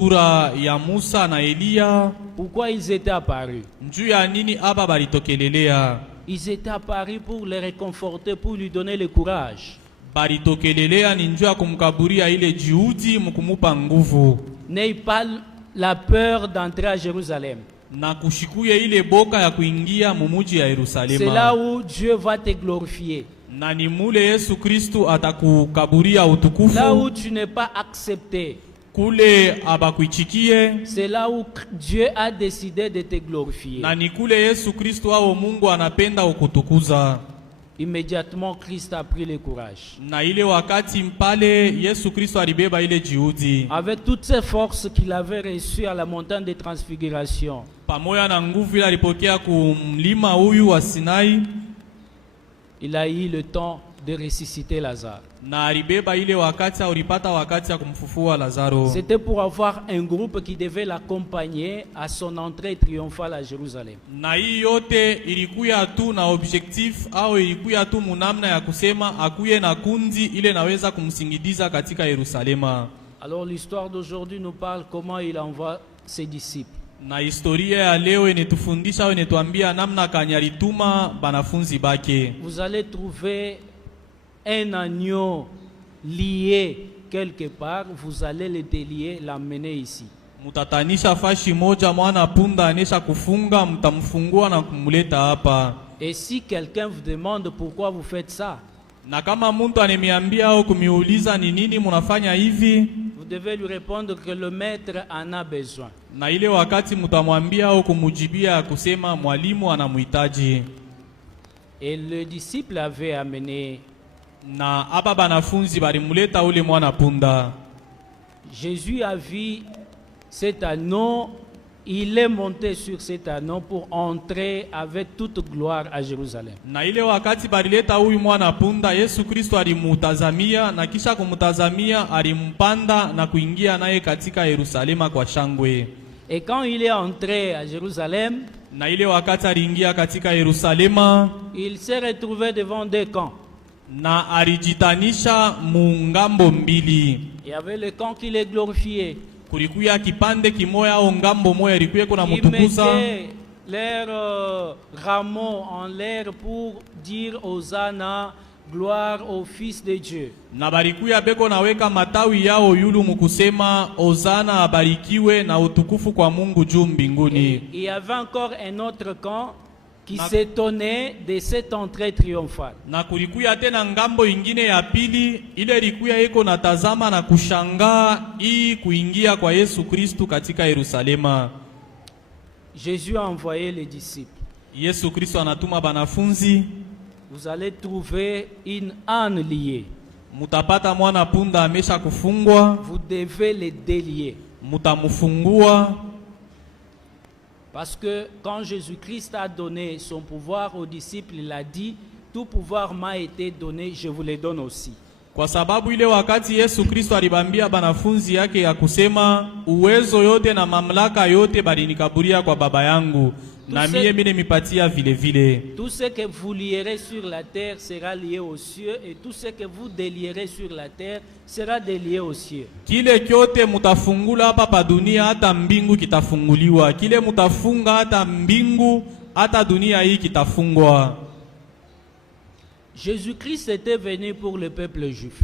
sura ya Musa na Elia. Pourquoi ils étaient apparus? Njuu ya nini aba balitokelelea? Ils étaient apparus pour le réconforter, pour lui donner le courage. Balitokelelea ni njuu ya kumkaburia ile juhudi mkumupa nguvu. N'aie pas la peur d'entrer à Jérusalem. Na kushikuye ile boka ya kuingia mumuji ya Yerusalema. C'est là où Dieu va te glorifier. Na ni mule Yesu Kristu atakukaburia utukufu. Là où tu n'es pas accepté. Kule abakuichikie. C'est là où Dieu a décidé de te glorifier. Na ni kule Yesu Kristu ao Mungu anapenda ukutukuza. Immédiatement Christ a pris le courage. Na ile wakati mpale Yesu Kristo alibeba ile juhudi. Avec toutes ces forces qu'il avait reçues à la montagne de transfiguration. Pamoja na nguvu ile alipokea kumlima huyu wa Sinai. Il a eu le temps de ressusciter Lazare. Na alibeba ile wakati ulipata wakati ya kumfufua Lazaro. C'était pour avoir un groupe qui devait l'accompagner à son entrée triomphale à Jérusalem. Na hii yote ilikuya tu na objectif au ilikuya tu munamna ya kusema akuye na kundi ile naweza kumsingidiza katika Yerusalema. Alors l'histoire d'aujourd'hui nous parle comment il envoie ses disciples. Na historia ya leo inetufundisha au inetuambia namna kanyalituma banafunzi bake. Vous allez trouver un agneau lié quelque part, vous allez le délier, l'amener ici. Mutatanisha fashi moja mwana punda anesha kufunga, mtamfungua na kumuleta hapa. Et si quelqu'un vous demande pourquoi vous faites ça, na kama muntu anemiambia au kumiuliza ni nini munafanya hivi, vous devez lui répondre que le maître en a besoin. Na ile wakati mutamwambia au kumujibia kusema mwalimu anamuhitaji. Et le disciple avait amené, na hapa banafunzi balimuleta ule mwana punda. Jésus a vu cet anneau, il est monté sur cet anneau pour entrer avec toute gloire à Jérusalem. Na ile wakati balileta huyu mwana punda, Yesu Kristo alimutazamia na kisha kumutazamia alimpanda na kuingia naye katika Yerusalema kwa shangwe. Et quand il est entré à Jérusalem, na ile wakati aliingia katika Yerusalema, il s'est retrouvé devant deux camps. Na alijitanisha mungambo mbili. Il y avait le camp qui les glorifiait. Kulikuya kipande kimoya au ngambo moya ilikuwa kuna mutukuza. Ils mettaient leurs rameaux en l'air pour dire Hosanna, gloire au Fils de Dieu. Na barikuya beko naweka matawi yao yulu mukusema Hosanna, abarikiwe na utukufu kwa Mungu juu mbinguni. Il y avait encore un autre camp qui s'étonnait de cette entrée triomphale. Na kulikuya tena ngambo ingine ya pili, ile ilikuya iko natazama na kushangaa hii kuingia kwa Yesu Kristu katika Yerusalema. Jésus a envoyé les disciples. Yesu Kristo anatuma banafunzi. Vous allez trouver une âne liée. Mutapata mwana punda amesha kufungwa. Vous devez le délier. Mutamufungua. Parce que quand Jésus-Christ a donné son pouvoir aux disciples, il a dit, tout pouvoir m'a été donné, je vous le donne aussi. Kwa sababu ile wakati Yesu Kristo alibambia banafunzi yake ya kusema uwezo yote na mamlaka yote balinikaburia kwa Baba yangu, na mie mine mipatia vile vile. Tout ce que vous lierez sur la terre sera lié aux cieux, et tout ce que vous délierez sur la terre sera délié aux cieux. Kile kyote mutafungula hapa pa dunia hata mbingu kitafunguliwa. Kile mutafunga hata mbingu hata dunia hii kitafungwa. Jésus-Christ était venu pour le peuple juif.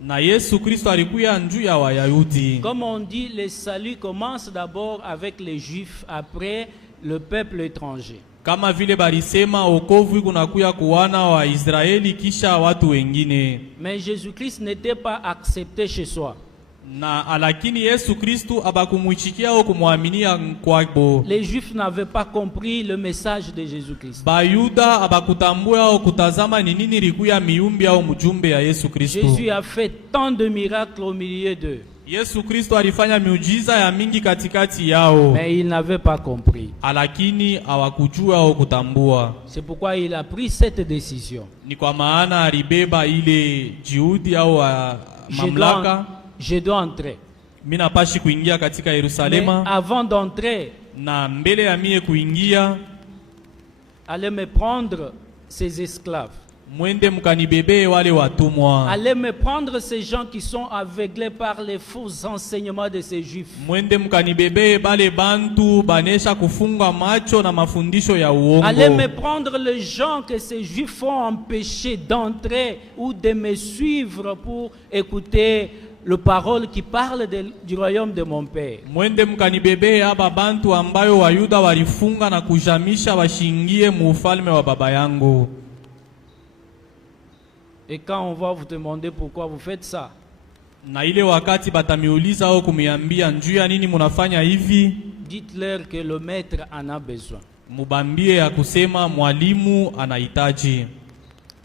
Na Yesu Kristo alikuya njuu ya Wayahudi. Comme on dit, le salut commence d'abord avec les juifs, après le peuple étranger. Kama vile balisema wokovu kunakuya kuwana wa Israeli kisha watu wengine. Mais Jésus-Christ n'était pas accepté chez soi. Na alakini Yesu Kristu abakumuichikia au kumwaminia kwabo. Les Juifs n'avaient pas compris le message de Jésus-Christ. Bayuda abakutambua au kutazama ni nini likuya miumbi au mjumbe ya Yesu Kristu. Jésus a fait tant de miracles au milieu d'eux. Yesu Kristo alifanya miujiza ya mingi katikati yao. Mais ils n'avaient pas compris. Alakini hawakujua au kutambua. C'est pourquoi il a pris cette décision. Ni kwa maana alibeba ile juhudi au mamlaka. Je dois entrer. Mina pashi kuingia katika Yerusalema. Mais avant d'entrer, na mbele ya mie kuingia, allez me prendre ses esclaves. Mwende mkanibebe wale watumwa. Allez me prendre ces gens qui sont aveuglés par les faux enseignements de ces juifs. Mwende mkanibebe bale bantu banesha kufunga macho na mafundisho ya uongo. Allez me prendre les gens que ces juifs ont empêché d'entrer ou de me suivre pour écouter le parole qui parle du royaume de mon Père. Mwende mkanibebe aba bantu ambayo Wayuda walifunga na kujamisha washingie mu ufalme wa baba yangu. Et quand on va vous demander pourquoi vous faites ça, Na ile wakati batamiuliza au kumiambia njuu ya nini munafanya hivi, dites-leur que le maître en a besoin. mubambie ya kusema mwalimu anahitaji.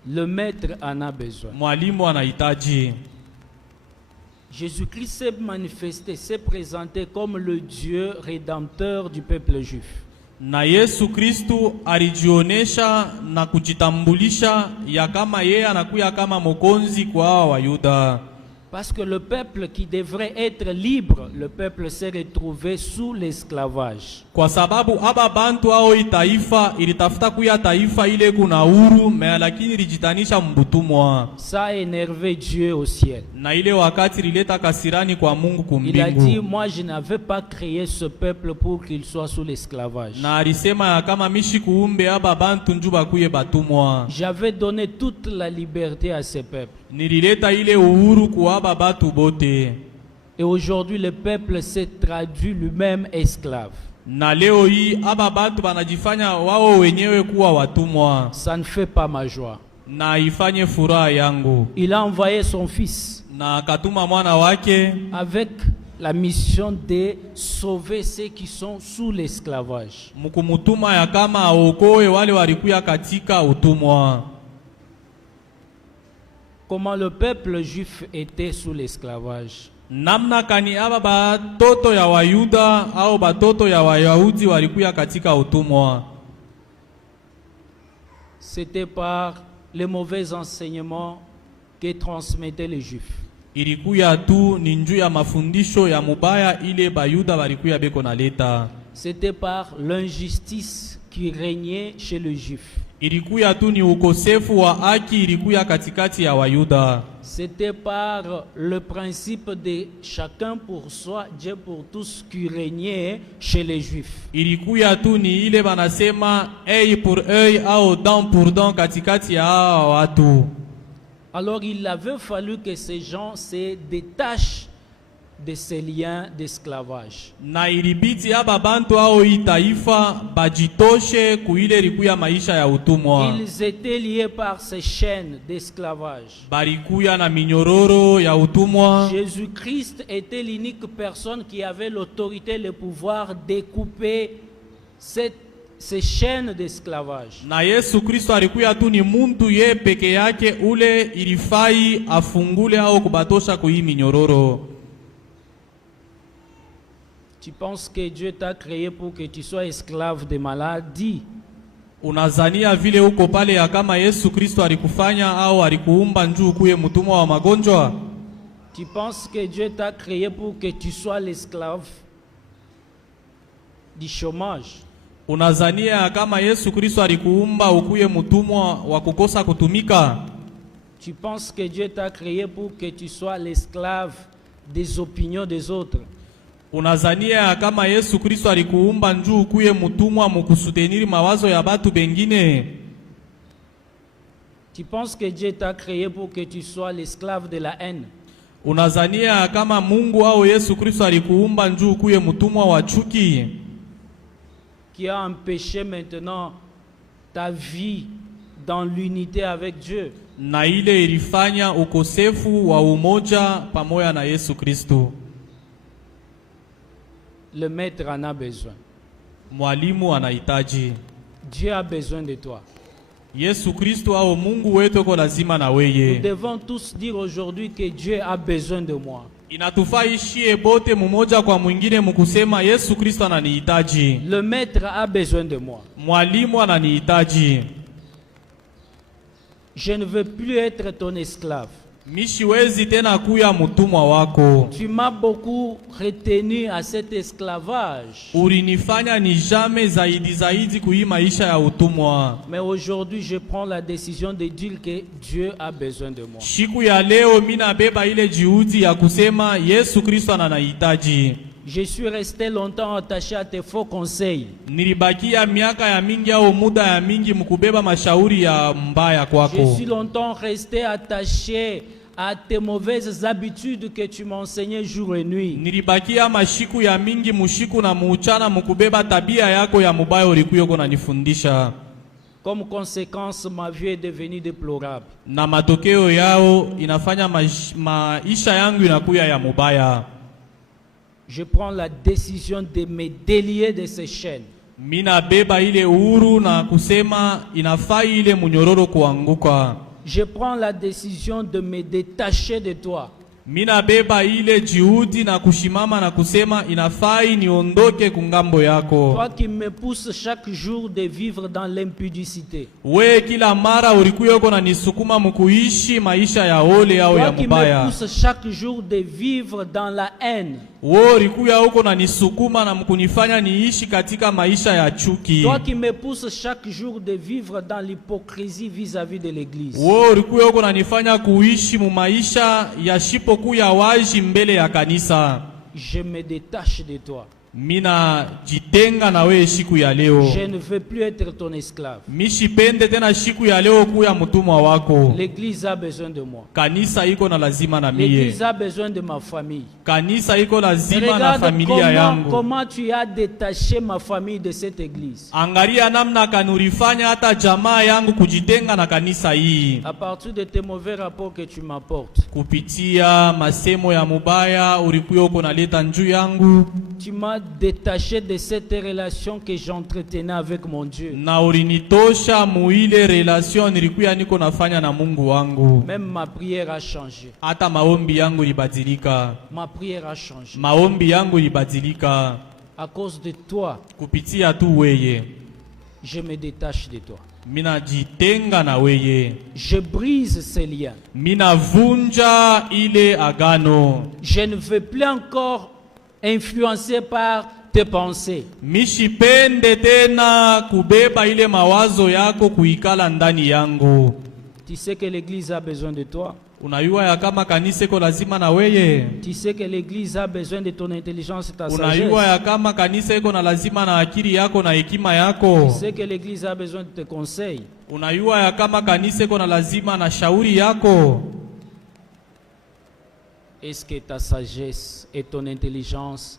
Le maître en a besoin. Mwalimu anahitaji. Jésus-Christ s'est manifesté, s'est présenté comme le Dieu rédempteur du peuple juif. Na Yesu Kristu alijionesha na kujitambulisha ya kama yeye anakuya kama mokonzi kwa hawa Wayuda. Parce que le peuple qui devrait être libre, le peuple s'est retrouvé sous l'esclavage. Kwa sababu aba bantu hao itaifa ilitafuta kuya taifa ile kuna huru lakini ilijitanisha mbutumwa. Ça a énervé Dieu au ciel. Na ile wakati ileta kasirani kwa Mungu kumbingu. Il a dit, moi je n'avais pas créé ce peuple pour qu'il soit sous l'esclavage. Na alisema ya kama mishi kuumbe aba bantu njuba kuye batumwa. J'avais donné toute la liberté à ce peuple. Nilileta ile uhuru kwa aba batu bote. Et aujourd'hui le peuple s'est traduit lui-même esclave. Na leo hii aba batu banajifanya wao wenyewe kuwa watumwa. Ça ne fait pas ma joie. Na ifanye furaha yangu. Il a envoyé son fils. Na akatuma mwana wake avec la mission de sauver ceux qui sont sous l'esclavage. Mukumutuma ya kama aokoe wale walikuya katika utumwa. Comment le peuple juif était sous l'esclavage? Namna kani aba batoto ya Wayuda au batoto ya Wayahudi walikuya katika utumwa? C'était par les mauvais enseignements que transmettaient les juifs. Ilikuya tu ni njuu ya mafundisho ya mubaya ile Bayuda walikuya beko na leta. C'était par l'injustice qui régnait chez les juifs. Ilikuya tu ni ukosefu wa haki ilikuya katikati ya Wayuda. C'était par le principe de chacun pour soi, Dieu pour tous qui régnait chez les juifs. Ilikuya tu ni ile banasema œil pour œil au dent pour dent katikati ya hawa watu. Alors il avait fallu que ces gens se détachent de ces liens d'esclavage. Na ilibidi aba bantu hao itaifa bajitoshe kuile likuya maisha ya utumwa. Ils étaient liés par ces chaînes d'esclavage. Barikuya na minyororo ya utumwa. Jésus-Christ était l'unique personne qui avait l'autorité, le pouvoir de couper ces chaînes d'esclavage. Na Yesu Kristo alikuya tu ni muntu ye peke yake ule ilifai afungule au kubatosha kuhii minyororo. Tu penses que Dieu t'a créé pour que tu sois esclave des maladies? Unazania vile uko pale ya kama Yesu Kristo alikufanya au alikuumba njuu kuye mtumwa wa magonjwa? Tu penses que Dieu t'a créé pour que tu sois l'esclave du chômage? Unazania kama Yesu Kristo alikuumba ukuye mtumwa wa kukosa kutumika? Tu penses que Dieu t'a créé pour que tu sois l'esclave des opinions des autres? Unazania kama Yesu Kristo alikuumba njuu ukuye mtumwa mukusuteniri mawazo ya batu bengine? Tu penses que Dieu t'a créé pour que tu sois l'esclave de la haine? Unazania kama Mungu au Yesu Kristo alikuumba njuu ukuye mtumwa wa chuki? Qui a empêché maintenant ta vie dans l'unité avec Dieu? Na ile ilifanya ukosefu wa umoja pamoja na Yesu Kristo. Le maître en a besoin. Mwalimu anahitaji. Dieu a besoin de toi. Yesu Kristo au Mungu wetu ko lazima na Nous weye. devons tous dire aujourd'hui que Dieu a besoin de moi. Inatufaa ishie bote mumoja kwa mwingine mukusema Yesu Kristo ananihitaji. Le maître a besoin de moi. Mwalimu ananihitaji. Je ne veux plus être ton esclave. mishiwezi tena kuya mtumwa wako. Tu m'as beaucoup retenu à cet esclavage. Ulinifanya ni jamais zaidi kui maisha ya utumwa. Mais aujourd'hui, je prends la décision de dire que Dieu a besoin de moi. Siku ya leo mina beba ile juhudi ya kusema Yesu Kristo ananihitaji. Je suis resté longtemps attaché à tes faux conseils. Nilibakia miaka ya mingi au muda ya mingi mkubeba mashauri ya mbaya kwako. Je suis longtemps resté attaché à tes mauvaises habitudes que tu m'enseignais jour et nuit. Nilibakia mashiku ya mingi mushiku na muuchana mkubeba tabia yako ya mubaya ulikuyo kuna nifundisha. Comme conséquence, ma vie est devenue déplorable. Na matokeo yao inafanya maisha yangu inakuya ya mubaya. Je prends la décision de me délier de ces chaînes. Mina beba ile uhuru na kusema inafai ile munyororo kuanguka. Je prends la décision de me détacher de toi. Mina beba ile juhudi na kushimama na kusema inafai niondoke kungambo yako. Toi qui me pousses chaque jour de vivre dans l'impudicité. We kila mara ulikuwa uko na nisukuma mkuishi maisha ya ole au ya mubaya. Toi qui me pousses chaque jour de vivre dans la haine. Wewe ulikuwa uko na nisukuma na mkunifanya niishi katika maisha ya chuki. Toi qui me pousses chaque jour de vivre dans l'hypocrisie vis-à-vis de l'église. Wewe ulikuwa uko na nifanya kuishi mu maisha ya shipoku ya waji mbele ya kanisa. Je me détache de toi. Mina jitenga na wewe siku ya leo. Je ne veux plus être ton esclave. Mishipende tena siku ya leo kuya mtumwa wako. L'église a besoin de moi. Kanisa iko na lazima na mie. L'église a besoin de ma famille. Kanisa iko lazima na familia yangu. Comment tu as détaché ma famille de cette église? Angalia namna kanurifanya hata jamaa yangu kujitenga na kanisa hii. À partir de tes mauvais rapports que tu m'apportes. Kupitia masemo ya mubaya ulikuwa uko naleta njuu yangu. Tu m'as détaché de cette relation que j'entretenais avec mon Dieu. Na ulinitosha muile relation nilikuwa niko nafanya na Mungu wangu. Même ma prière a changé. Hata maombi yangu ibadilika. Ma prière a changé. Maombi yangu ibadilika. À cause de toi. Kupitia tu weye. Je me détache de toi. Mina jitenga na weye. Je brise ces liens. Mina vunja ile agano. Je ne veux plus encore influencé par tes pensées. Mishipende tena kubeba ile mawazo yako kuikala ndani yangu. Tu sais que l'église a besoin de toi. Unayua ya kama kanisa iko lazima na weye. Tu sais que l'église a besoin de ton intelligence et ta sagesse. Unayua ya kama kanisa iko na lazima na akili yako na hekima yako. Tu sais que l'église a besoin de tes conseils. Unayua ya kama kanisa iko na lazima na shauri yako. Est-ce que ta sagesse et ton intelligence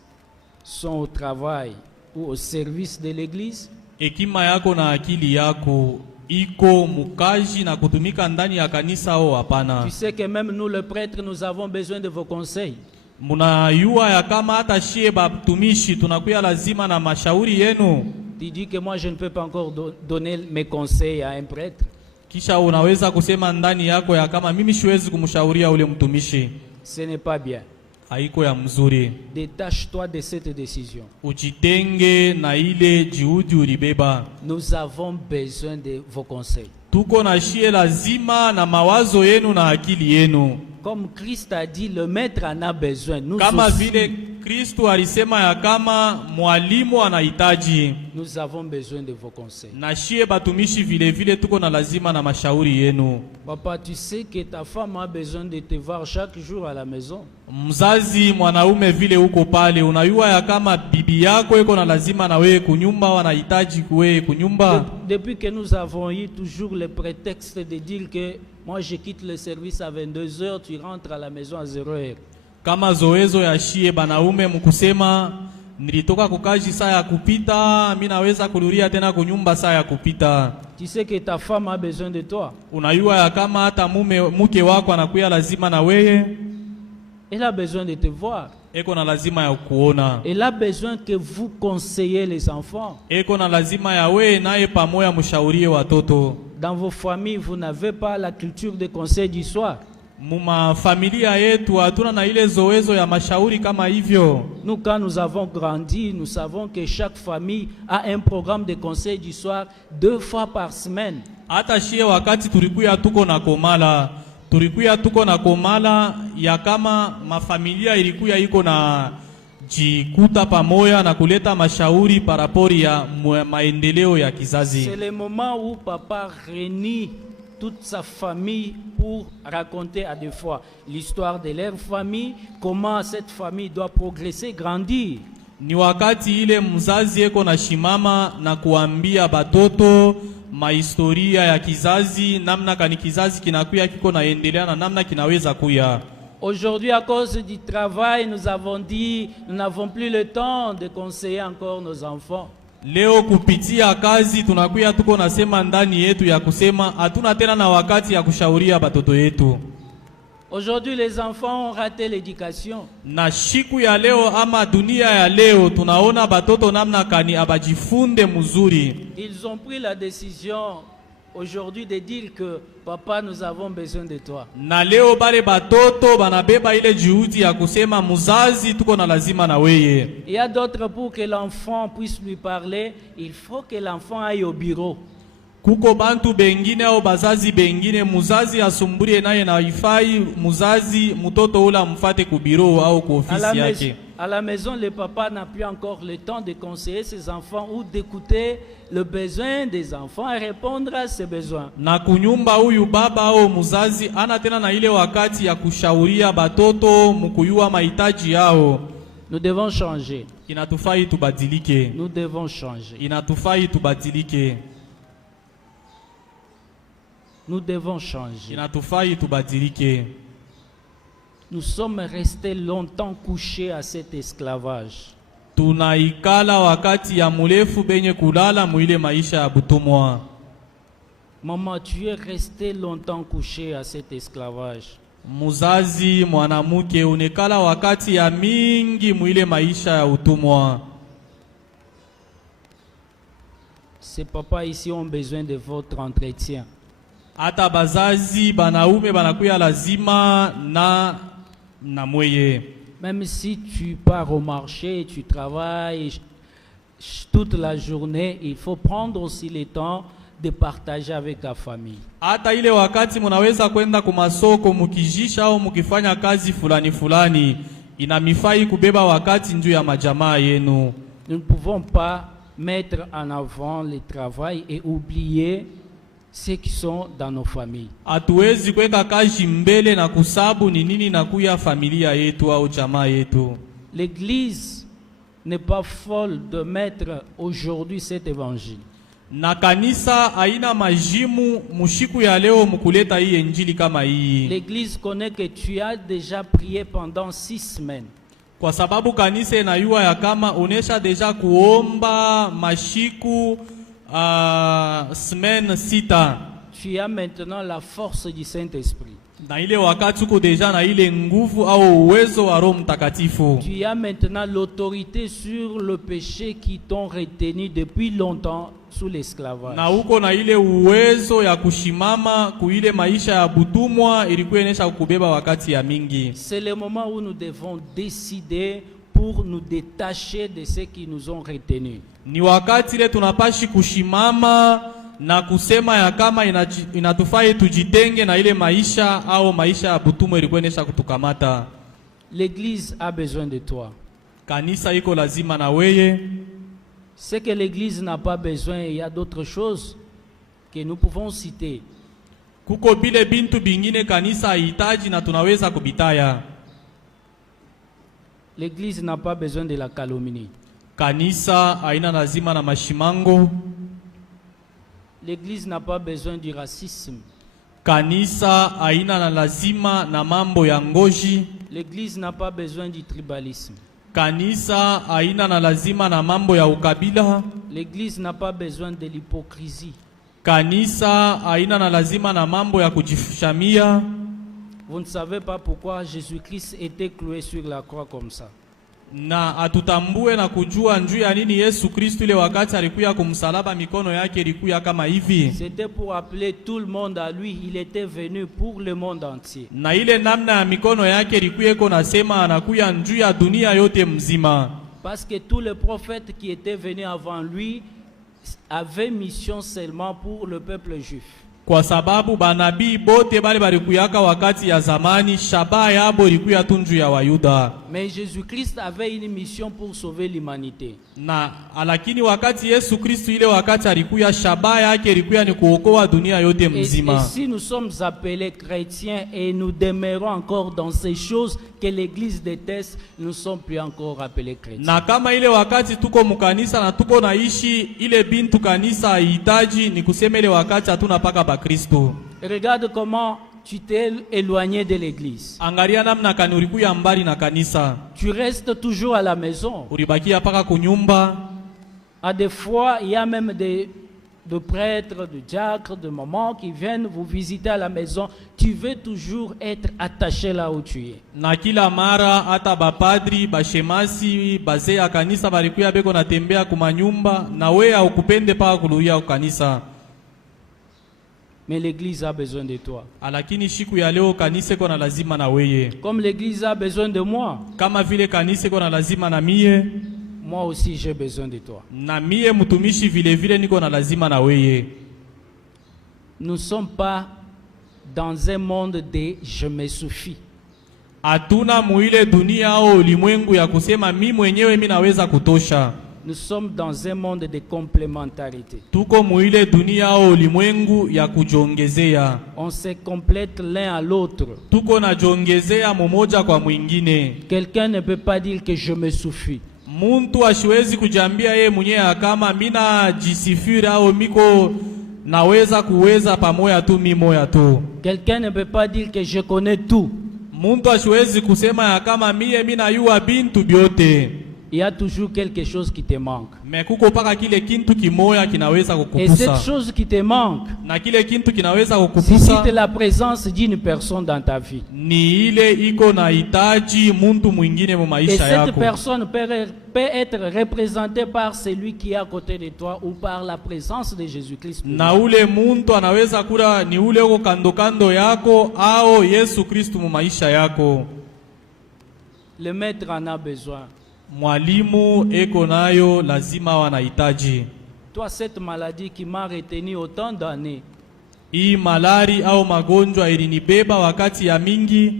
sont au travail ou au service de l'église? Hekima yako na akili yako iko mukaji na kutumika ndani ya kanisa au hapana? Tu sais que même nous les prêtres nous avons besoin de vos conseils. Munayua ya kama hata shie batumishi tunakuya lazima na mashauri yenu. Tu dis que moi je ne peux pas encore donner mes conseils à un prêtre. Kisha unaweza kusema ndani yako ya kama mimi siwezi kumshauria ule mtumishi. Ce n'est pas bien. Haiko ya mzuri. Détache-toi de cette décision. Ujitenge na ile juhudi ulibeba. Nous avons besoin de vos conseils. Tuko na shie lazima na mawazo yenu na akili yenu. Comme Christ a dit, le maître en a besoin. Nous kama aussi, vile Kristo alisema ya kama mwalimu anahitaji. nous avons besoin de vos conseils. Na shie batumishi vile vile tuko na lazima na mashauri yenu. Papa, tu sais que ta femme a besoin de te voir chaque jour à la maison. Mzazi mwanaume vile uko pale, unayua ya kama bibi yako iko na lazima na wewe kunyumba, wanahitaji wewe kunyumba. Depuis que nous avons eu toujours le prétexte de dire que moi je quitte le service à 22h, tu rentres à la maison à 0h. Kama zoezo ya shie banaume mkusema nilitoka kukaji saa ya kupita, mimi naweza kurudia tena kunyumba saa ya kupita. Tu sais que ta femme a besoin de toi. Unayua ya kama hata mke wako anakuya lazima na wewe. Elle a besoin de te voir. Eko na lazima ya kuona. Elle a besoin que vous conseillez les enfants. Eko na lazima ya wewe naye pamoja mshaurie watoto. Dans vos familles, vous n'avez pas la culture de conseil du soir. Muma familia yetu hatuna na ile zoezo ya mashauri kama hivyo. Nous, quand nous avons grandi, nous savons que chaque famille a un programme de conseil du soir 2 fois par semaine. Hata shie wakati tulikuya tuko na komala, tulikuya tuko na komala ya kama mafamilia ilikuya iko na jikuta pamoja na kuleta mashauri parapori ya maendeleo ya kizazi. C'est le moment où papa réunit toute sa famille pour raconter à deux fois l'histoire de leur famille, comment cette famille doit progresser, grandir. Ni wakati ile mzazi eko na shimama na kuambia batoto mahistoria ya kizazi, namna kani kizazi kinakuya kiko naendelea na namna kinaweza kuya. Aujourd'hui, à cause du travail, nous avons dit, nous n'avons plus le temps de conseiller encore nos enfants. Leo kupitia kazi tunakuya tuko nasema ndani yetu ya kusema hatuna tena na wakati ya kushauria batoto yetu. Aujourd'hui, les enfants ont raté l'éducation. Na siku ya leo ama dunia ya leo tunaona batoto namna kani abajifunde mzuri. Ils ont pris la décision aujourd'hui de dire que papa, nous avons besoin de toi. Na leo bale batoto banabeba ile juhudi ya kusema muzazi tuko na lazima na weye. Il y a d'autres pour que l'enfant puisse lui parler, il faut que l'enfant aille au bureau. Kuko bantu bengine au bazazi bengine muzazi asumburie naye na ifai muzazi mtoto ula mfate ku bureau au ku ofisi yake. À la maison, le papa n'a plus encore le temps de conseiller ses enfants ou d'écouter le besoin des enfants et répondre à ses besoins. Na kunyumba huyu baba au muzazi ana tena na ile wakati ya kushauria batoto mkuyua mahitaji yao. Nous devons changer. Inatufai tubadilike. Nous devons changer. Inatufai tubadilike. Nous devons changer. Inatufai tubadilike. Nous sommes restés longtemps couchés à cet esclavage. Tunaikala wakati ya murefu benye kulala muile maisha ya butumwa. Maman, tu es resté longtemps couché à cet esclavage. Muzazi mwanamuke unekala wakati ya mingi muile maisha ya utumwa. Ces papas ici ont besoin de votre entretien. Ata bazazi banaume banakuya lazima na mweye. Même si tu pars au marché, tu travailles toute la journée, il faut prendre aussi le temps de partager avec ta famille. Hata ile wakati munaweza kwenda kumasoko mukijisha au mukifanya kazi fulani fulani, inamifai kubeba wakati njuu ya majamaa yenu. Nous ne pouvons pas mettre en avant le travail et oublier ceux qui sont dans nos familles. Hatuwezi kweka kazi mbele na kusabu ni nini nakuya familia yetu au jamaa yetu. L'église n'est pas folle de mettre aujourd'hui cet évangile. Na kanisa haina majimu mushiku ya leo mukuleta hii injili kama hii. L'église connaît que tu as déjà prié pendant 6 semaines. Kwa sababu kanisa inayua ya kama unesha deja kuomba mashiku semaine 6. Tu as maintenant la force du Saint-Esprit. Na ile wakati uko deja na ile nguvu au uwezo wa Roho Mtakatifu. Tu as maintenant l'autorité sur le péché qui t'ont retenu depuis longtemps sous l'esclavage. Na uko na ile uwezo ya kushimama kuile maisha ya butumwa ilikuwa inesha kukubeba wakati ya mingi. C'est le moment où nous devons décider pour nous détacher de ceux qui nous ont retenus. Ni wakati ile tunapashi kushimama na kusema ya kama inatufai tujitenge na ile maisha au maisha ya butumwa ilikuwa inesha kutukamata. L'église a besoin de toi. Kanisa iko lazima na weye. Ce que l'église n'a pas besoin, il y a d'autres choses que nous pouvons citer. Kuko bile bintu bingine kanisa haitaji na tunaweza kubitaya. L'église n'a pas besoin de la calomnie. Kanisa haina lazima na mashimango. L'église n'a pas besoin du racisme. Kanisa haina na lazima na mambo ya ngoji. L'église n'a pas besoin du tribalisme. Kanisa haina na lazima na mambo ya ukabila. L'église n'a pas besoin de l'hypocrisie. Kanisa haina na lazima na mambo ya kujifushamia. Vous ne savez pas pourquoi Jésus-Christ était cloué sur la croix comme ça. Na atutambue na kujua njuu ya nini Yesu Kristo ile wakati alikuya kumsalaba mikono yake ilikuya kama hivi. C'était pour appeler tout le monde à lui. Il était venu pour le monde entier. Na ile namna ya mikono yake ilikuya iko nasema anakuya njuu ya dunia yote mzima. Parce que tous les prophètes qui étaient venus avant lui avaient mission seulement pour le peuple juif. Kwa sababu banabii bote bale balikuyaka wakati ya zamani, shabaha yabo ilikuya tunju ya Wayuda. Mais Jésus-Christ avait une mission pour sauver l'humanité. Na lakini wakati Yesu Kristo ile wakati alikuya, shabaha yake ilikuya ni kuokoa dunia yote mzima. Et si nous sommes appelés chrétiens et nous demeurons encore dans ces choses que l'Église déteste, nous ne sommes plus encore appelés chrétiens. Na kama ile wakati tuko mukanisa na tuko naishi ile bintu kanisa haihitaji, ni kusema ile wakati hatuna paka ba Kristo. Regarde comment tu t'es éloigné de l'église. Angalia namna kani ulikuya mbali na kanisa. Tu restes toujours à la maison. Ulibakia paka kunyumba. À des fois, il y a même des prêtres, de diacres, de mamans qui viennent vous visiter à la maison. Tu veux toujours être attaché là où tu es. Na kila mara hata bapadri, bashemasi, bazee ya kanisa balikuya beko natembea kumanyumba, na wewe ukupende paka kuluya kanisa. Mais l'église a besoin de toi. Lakini siku ya leo kanisa iko na lazima na weye. Comme l'église a besoin de moi. Kama vile kanisa iko na lazima na mie. Moi aussi j'ai besoin de toi. Na mie mtumishi vile vile niko na lazima na weye. Nous ne sommes pas dans un monde de je me suffis. Hatuna muile dunia au ulimwengu ya kusema mimi mwenyewe mimi naweza kutosha. Nous sommes dans un monde de complémentarité. Tuko muile dunia au ulimwengu ya kujongezea. On se complète l'un à l'autre. Tuko na jongezea mmoja kwa mwingine. Quelqu'un ne peut pas dire que je me suffis. Muntu asiwezi kujambia yeye mwenyewe kama mina jisifira au miko naweza kuweza pamoja tu mimi moja tu. Quelqu'un ne peut pas dire que je connais tout. Muntu asiwezi kusema ya kama mimi najua bintu byote. Il y a toujours quelque chose qui te manque. Mais kuko paka kile kintu kimoya kinaweza kukupusa. Et cette chose qui te manque, na kile kintu kinaweza kukupusa, suscite la présence d'une personne dans ta vie. Ni ile iko na hitaji muntu mwingine mu maisha yako. Et cette personne peut être représentée par celui qui est à côté de toi ou par la présence de Jésus-Christ. Na ule muntu anaweza kula ni ule uko kando kando yako au Yesu Kristo mu maisha yako. Le maître en a besoin. Mwalimu eko nayo lazima wanahitaji. Toi, cette maladie qui m'a retenu autant d'années. Hii malari au magonjwa ilinibeba wakati ya mingi.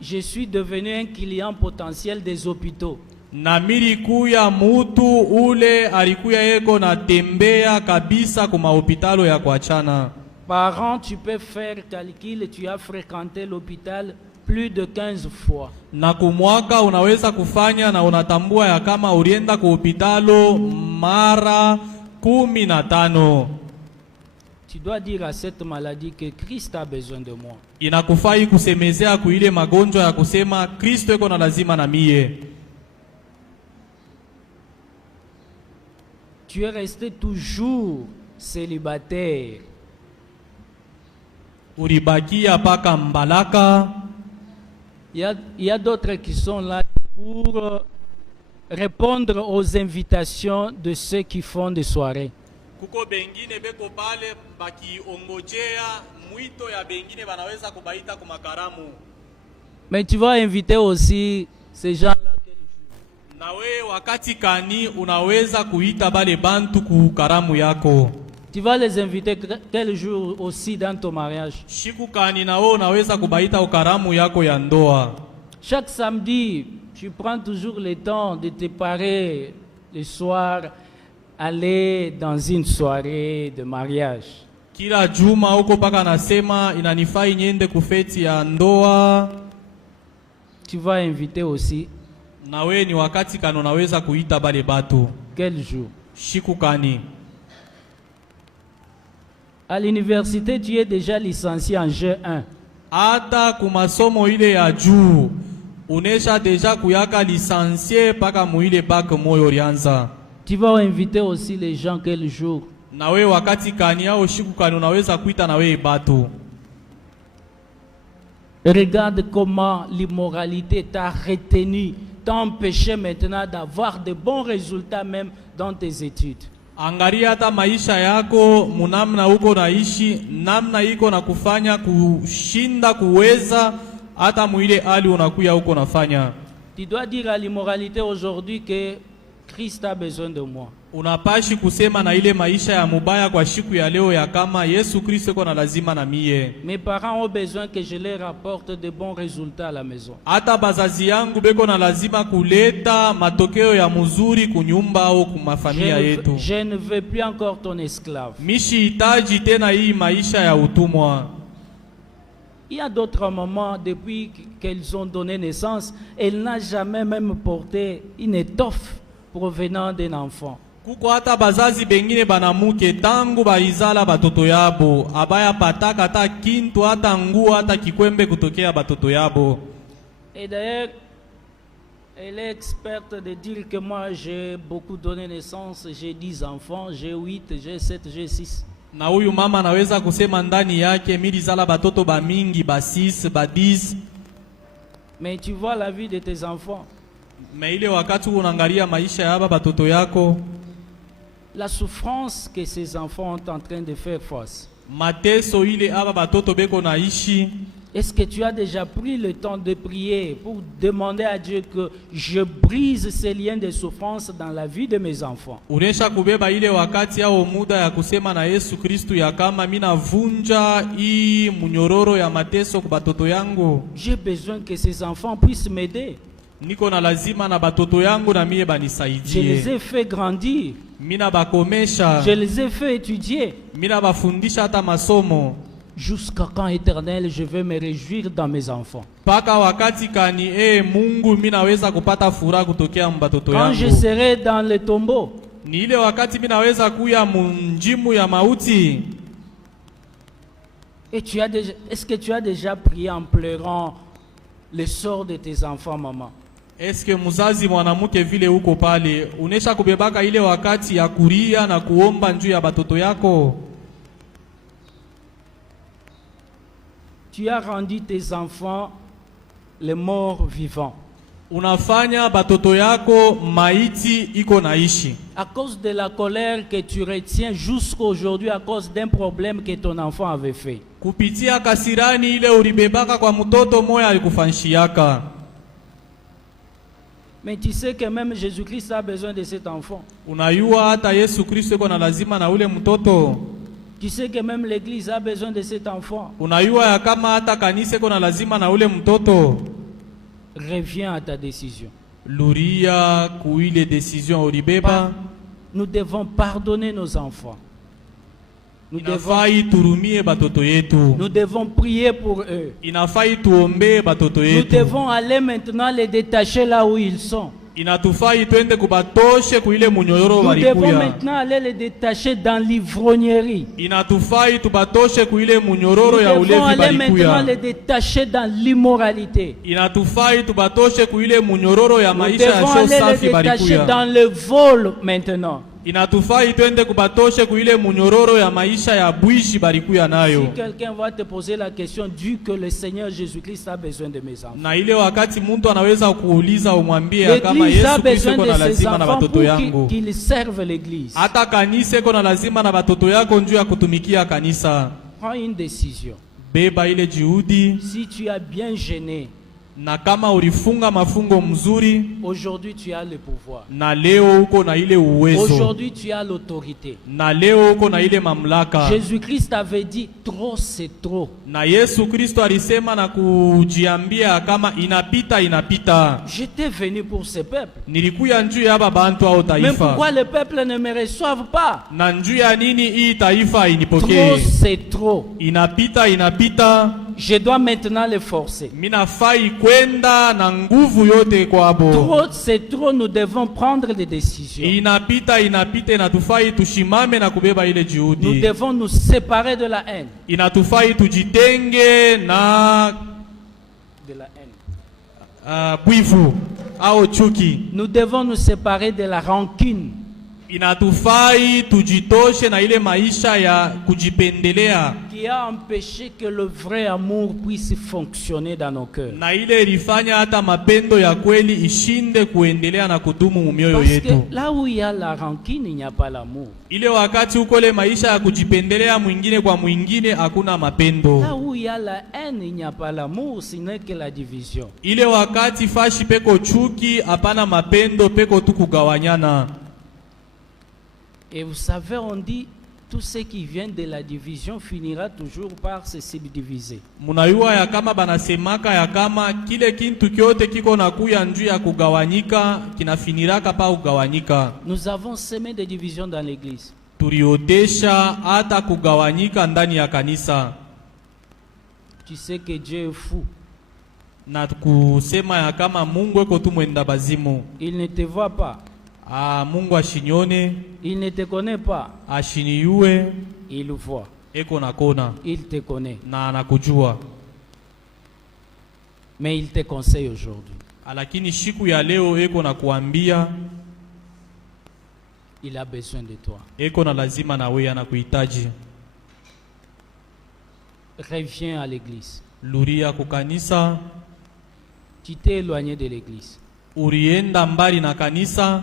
Je suis devenu un client potentiel des hôpitaux. Na milikuya mutu ule alikuya eko na tembea kabisa kuma hopitalo ya kuachana. Par an, tu peux faire calcul, tu as fréquenté l'hôpital plus de 15 fois. Na kumwaka unaweza kufanya na unatambua ya kama ulienda ku hopitalo mara 15. Tu dois dire à cette maladie que Christ a besoin de moi. Inakufai kusemezea ku ile magonjwa ya kusema Kristo yuko na lazima na mie. Tu es resté toujours célibataire. Ulibakia paka mbalaka. Il y a d'autres qui sont là pour répondre aux invitations de ceux qui font des soirées. Kuko bengine beko pale bakiongojea mwito ya bengine banaweza kubaita kumakaramu. Mais tu vas inviter aussi ces gens-là quel jour? Na wewe wakati kani unaweza kuita bale bantu ku karamu yako? Tu vas les inviter quel jour aussi dans ton mariage? Shiku kani na wewe unaweza kubaita ukaramu yako ya ndoa? Chaque samedi, tu prends toujours le temps de te parer le soir, aller dans une soirée de mariage. Kila juma huko paka nasema inanifai niende kufeti ya ndoa. Tu vas inviter aussi. Na wewe ni wakati kani unaweza kuita bale batu? Quel jour? Shiku kani? À l'université, tu es déjà licencié en G1. Hata kumasomo ile ya juu unesha deja kuyaka licencié paka muile bac moyo rianza. Tu vas inviter aussi les gens quel jour? Na wewe wakati kani au shiku kani unaweza kuita na wewe batu? Regarde comment l'immoralité t'a retenu, t'a empêché maintenant d'avoir de bons résultats même dans tes études. Angalia hata maisha yako munamna uko naishi, namna iko na kufanya kushinda kuweza hata muile hali unakuya uko nafanya. Tu dois dire à l'immoralité aujourd'hui que Christ a besoin de moi. Unapashi kusema na ile maisha ya mubaya kwa siku ya leo ya kama Yesu Kristo iko na lazima na mie. Mes parents ont besoin que je leur apporte de bons résultats à la maison. Hata bazazi yangu beko na lazima kuleta matokeo ya mzuri kunyumba au kumafamilia yetu. Je ne veux plus encore ton esclave. Mishi hitaji tena hii maisha ya utumwa. Il y a d'autres mamans, depuis qu'elles ont donné naissance, elle n'a jamais même porté une étoffe provenant d'un enfant. Kuko hata bazazi bengine banamuke tangu baizala batoto yabo abaya pataka hata kintu hata nguo hata kikwembe kutokea batoto yabo. Et d'ailleurs, elle est experte de dire que moi j'ai beaucoup donné naissance, j'ai 10 enfants, j'ai 8, j'ai 7, j'ai 6. Na huyu mama anaweza kusema ndani yake milizala batoto ba mingi ba 6 ba 10. Mais tu vois la vie de tes enfants. Mais ile wakati unaangalia maisha ya baba batoto yako, La souffrance que ces enfants sont en train de faire face. mateso ile aba batoto beko naishi. Est-ce que tu as déjà pris le temps de prier pour demander à Dieu que je brise ces liens de souffrance dans la vie de mes enfants? Unesha kubeba ile wakati au muda ya kusema na Yesu Kristu ya kama mina vunja hii munyororo ya mateso kwa batoto yangu. J'ai besoin que ces enfants puissent m'aider. Niko na lazima na batoto yangu na mie Je banisaidie. les ai fait grandir. Mina bakomesha, Je les ai fait étudier. mina bafundisha hata masomo. Jusqu'à quand, Éternel, je vais me réjouir dans mes enfants? Paka wakati kani Mungu minaweza kupata furaha kutokea mbatoto Quand je yangu. serai dans le tombeau, Ni ile wakati minaweza kuya munjimu ya mauti. et est-ce que tu as déjà prié en pleurant le sort de tes enfants, maman? Eske muzazi mwanamuke vile uko pale unesha kubebaka ile wakati ya kuria na kuomba njuu ya batoto yako? Tu as rendu tes enfants les morts vivants. Unafanya batoto yako maiti iko naishi. À cause de la colère que tu retiens jusqu'aujourd'hui, à cause d'un problème que ton enfant avait fait. Kupitia kasirani ile ulibebaka kwa mtoto moya alikufanshiaka. Mais tu sais que même Jésus-Christ a besoin de cet enfant. Unayua hata Yesu Kristo iko na lazima na ule mtoto. Tu sais que même l'Église a besoin de cet enfant. Unayua ya kama hata kanisa iko na lazima na ule mtoto. Reviens à ta décision. Luria kuile decision ulibeba. Nous devons pardonner nos enfants. Inafai turumie batoto yetu. Nous devons prier pour eux. Inafai tuombe batoto Nous yetu. devons aller maintenant les détacher là où ils sont. Inatufai twende kubatoshe kuile munyororo Nous devons walikuya. maintenant aller les détacher dans l'ivrognerie. Inatufai tubatoshe kuile munyororo ya Nous devons ulevi aller maintenant balikuya. les détacher dans l'immoralité. Inatufai tubatoshe kuile munyororo ya Nous maisha ya devons sho aller safi les détacher balikuya. dans le vol maintenant. Inatufai twende kubatoshe kuile munyororo ya maisha ya bwishi balikuya nayo. Si quelqu'un va te poser la question, dis que le Seigneur Jésus-Christ a besoin de mes enfants. Na ile wakati mtu anaweza kuuliza umwambie ya kama L'Église a Yesu Kristo besoin iko na de ses lazima na enfants batoto pour yangu. qu'ils servent l'Église. Hata kanisa iko na lazima na batoto yako njuu ya kutumikia kanisa. Prends une décision. Beba ile juhudi, Si tu as bien gêné, na kama ulifunga mafungo mzuri aujourd'hui tu as le pouvoir. na leo uko na ile uwezo, Aujourd'hui tu as l'autorité. na leo uko na ile mamlaka. Jésus-Christ avait dit, trop c'est trop. Na Yesu Kristo alisema na kujiambia kama inapita inapita. J'étais venu pour ce peuple. Nilikuya njuu ya aba bantu au Mais taifa. pourquoi le peuple ne me reçoive pas? Na njuu ya nini hii taifa Trop inipokee? c'est trop. Inapita inapita. Je dois maintenant les forcer. Minafai kwenda na nguvu yote kwabo. Trop c'est trop, nous devons prendre des décisions. Inapita inapita, inatufai tushimame na kubeba ile Nous juhudi. devons nous séparer de la haine. Inatufai tujitenge na De la haine. bwivu au chuki. Nous devons nous séparer de la rancune Inatufai tujitoshe na ile maisha ya kujipendelea. qui qui a empêché que le vrai amour puisse fonctionner dans nos cœurs. Na ile ilifanya hata mapendo ya kweli ishinde kuendelea na kudumu mumioyo Parce yetu. que là où il y a la rancune, il n'y a pas l'amour. Ile wakati uko le maisha ya kujipendelea mwingine kwa mwingine hakuna mapendo. Là où il y a la haine, il n'y a pas l'amour, ce n'est que la division. Ile wakati fashi peko chuki hapana mapendo, peko tu kugawanyana. Et vous savez, on dit tout ce qui vient de la division finira toujours par se subdiviser. Munayua ya kama banasemaka ya kama kile kintu kyote kiko na kuya njuu ya kugawanyika kinafiniraka pa kugawanyika. Nous avons semé des divisions dans l'église. Tuliotesha hata kugawanyika ndani ya kanisa. Tu sais que Dieu est fou. Na kusema ya kama Mungu eko tu mwenda bazimu. Il ne te voit pas. Mungu ashinione. Il ne te connaît pas. Ashiniue. Il voit. Eko na kona. Il te connaît. Na anakujua. Mais il te conseille aujourd'hui. Lakini siku ya leo eko na kuambia il a besoin de toi. Eko na lazima na wewe anakuhitaji. Reviens à l'église. Luria kukanisa. Tu t'es éloigné de l'église. Urienda mbali na kanisa.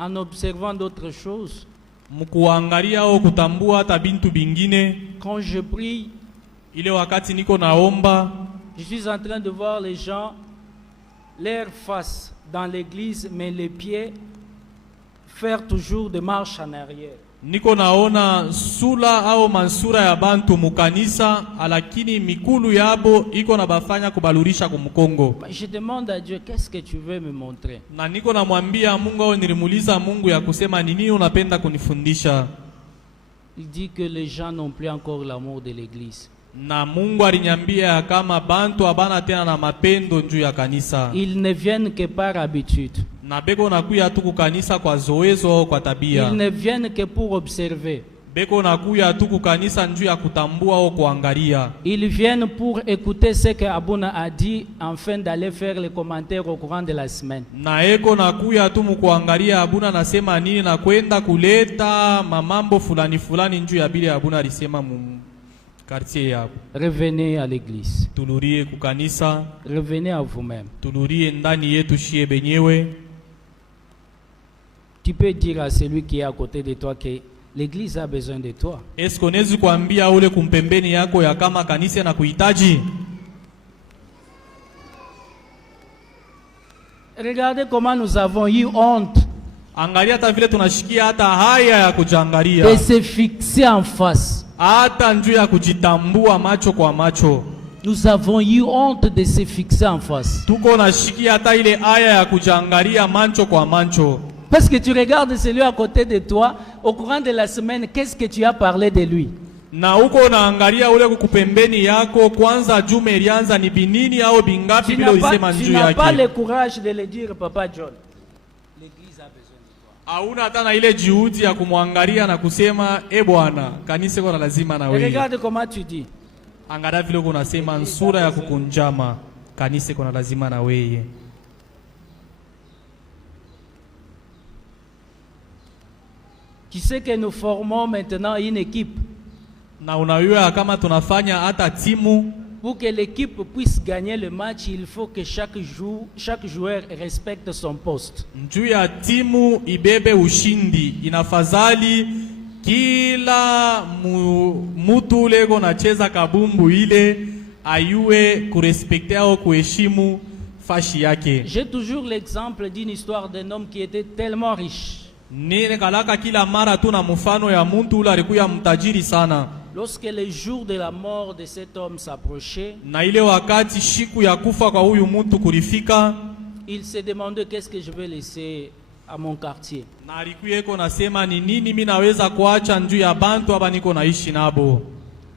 En observant d'autres choses. Mkuangalia au kutambua hata bintu bingine. Quand je prie, ile wakati niko naomba, je suis en train de voir les gens, leur face dans l'église, mais les pieds faire toujours des marches en arrière. Niko naona sula au mansura ya bantu mukanisa, lakini mikulu yabo iko na bafanya kubalurisha kumkongo. Je demande à Dieu, qu'est-ce que tu veux me montrer? Na niko namwambia Mungu au nilimuuliza Mungu ya kusema nini unapenda kunifundisha. Il dit que les gens n'ont plus encore l'amour de l'église. Na Mungu aliniambia kama bantu abana tena na mapendo njuu ya kanisa. Ils ne viennent que par habitude. Na beko nakuya tu kukanisa kwa zoezo au kwa tabia. Ils ne viennent que pour observer. Beko nakuya tu kukanisa njuu ya kutambua au kuangalia. Ils viennent pour écouter ce que Abuna a dit afin d'aller faire les commentaires au courant de la semaine. Na eko nakuya tu mukuangalia Abuna nasema nini na kwenda kuleta mamambo fulani fulani njuu ya bile Abuna alisema quartier yabo. Revenez à l'église. Tulurie kukanisa. Revenez à vous-même. Tulurie ndani yetu shie benyewe. Tu peux dire à celui qui est à côté de toi que l'église a besoin de toi. Est-ce qu'on est kuambia ule kumpembeni yako ya kama kanisa na kuhitaji? Regardez comment nous avons eu honte. Angalia hata vile tunashikia hata haya ya kujangalia. De se fixer en face. Hata njuu ya kujitambua macho kwa macho. Nous avons eu honte de se fixer en face. Tuko nashikia hata ile aya ya kujangalia macho kwa macho. Parce que tu regardes celui à côté de toi, au courant de la semaine, qu'est-ce que tu as parlé de lui? Na uko naangalia ule kukupembeni yako, kwanza jume ilianza ni binini au bingapi bila ulisema njuu yake. Tu n'as pas le courage de le dire, Papa John. L'église a besoin de toi. Hauna hata na ile juhudi ya kumwangalia na kusema bwana, kanisa kuna lazima na wewe. Regarde comment tu dis. Angalia vile uko nasema nsura ya kukunjama, kanisa kuna lazima na wewe. Tu sais que nous formons maintenant une équipe. Na unajua kama tunafanya hata timu. Pour que l'équipe puisse gagner le match, il faut que chaque joueur respecte son poste. Njuu ya timu ibebe ushindi, inafadhali kila mutu lego nacheza kabumbu ile ayue kurespekte au kuheshimu fashi yake. J'ai toujours l'exemple d'une histoire d'un homme qui était tellement riche. Nene kalaka kila mara tu na mfano ya muntu ule alikuwa mtajiri sana. Lorsque le jour de la mort de cet homme s'approchait, na ile wakati siku ya kufa kwa huyu mtu kulifika, il se demandait qu'est-ce que je vais laisser à mon quartier. Na alikuwa nasema ni nini mimi naweza kuacha njuu ya bantu hapa niko naishi nabo.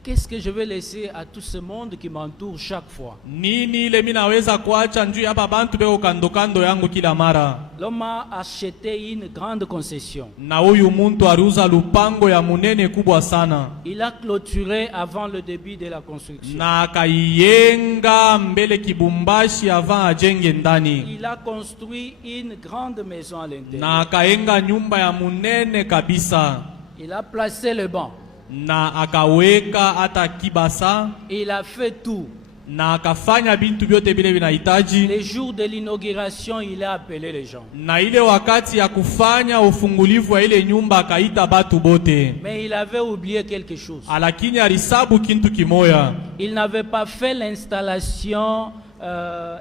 Qu'est-ce que je vais laisser à tout ce monde qui m'entoure chaque fois? Nini ile mimi naweza kuacha njuu hapa bantu beko kando kando yangu kila mara. L'homme a acheté une grande concession. Na huyu muntu aliuza lupango ya munene kubwa sana. Il a clôturé avant le début de la construction. Na akayenga mbele kibumbashi avant ajenge ndani. Il a construit une grande maison à l'intérieur. Na akayenga nyumba ya munene kabisa. Il a placé le banc. na akaweka hata kibasa, il a fait tout. na akafanya bintu vyote vile vinahitaji. Les jours de l'inauguration, il a appelé les gens. Na ile wakati ya kufanya ufungulivu wa ile nyumba akaita batu bote. Mais il avait oublié quelque chose. Lakini alisabu kintu kimoya. Il n'avait pas fait l'installation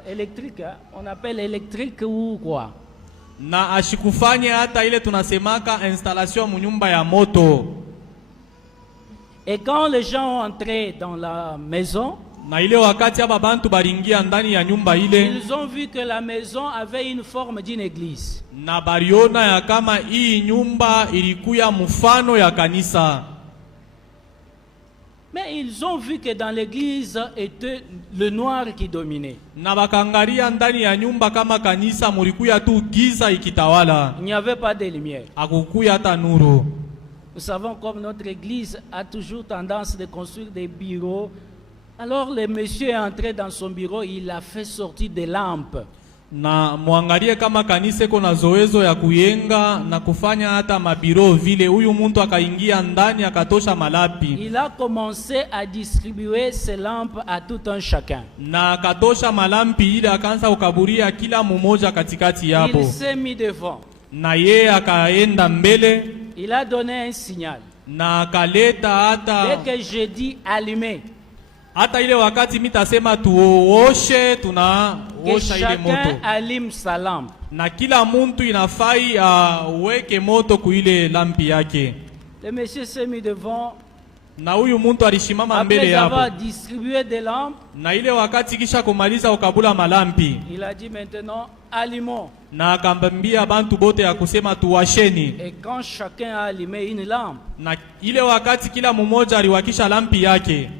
électrique, hein? On appelle électrique ou quoi? Na ashikufanya hata ile tunasemaka installation munyumba ya moto. Et quand les gens ont entré dans la maison, na ile wakati aba bantu baringia ndani ya nyumba ile, ils ont vu que la maison avait une forme d'une église. Na bariona ya kama hii nyumba ilikuya mfano ya kanisa. Mais ils ont vu que dans l'église était le noir qui dominait. Na bakangaria ndani ya nyumba kama kanisa mulikuya tu giza ikitawala. Il n'y avait pas de lumière. Akukuya hata nuru. Nous savons comme notre église a toujours tendance de construire des bureaux. Alors le monsieur est entré dans son bureau, il a fait sortir des lampes. Na muangalie kama kanisa kuna zoezo ya kuyenga na kufanya hata mabiro vile, huyu muntu akaingia ndani akatosha malapi. Il a commencé à distribuer ces lampes à tout un chacun. Na akatosha malampi ile akaanza kukaburia kila mmoja katikati yapo. Il s'est mis devant. Na ye akaenda mbele. Il a donné un signal. Na akaleta hata dès que j'ai dit allumez, hata ile wakati mitasema tuoshe, tunaosha ile moto. Chacun allume sa lampe. Na kila muntu inafai weke moto kuile lampi yake. Le monsieur s'est mis devant. Na huyu muntu alishimama mbele yapo. Après avoir yapo. distribué des lampes, Na ile wakati kisha kumaliza ukabula malampi, il a dit maintenant allumons. na akambambia bantu bote ya kusema tuwasheni. Et quand chacun a allumé une lampe, Na ile wakati kila mmoja aliwakisha lampi yake,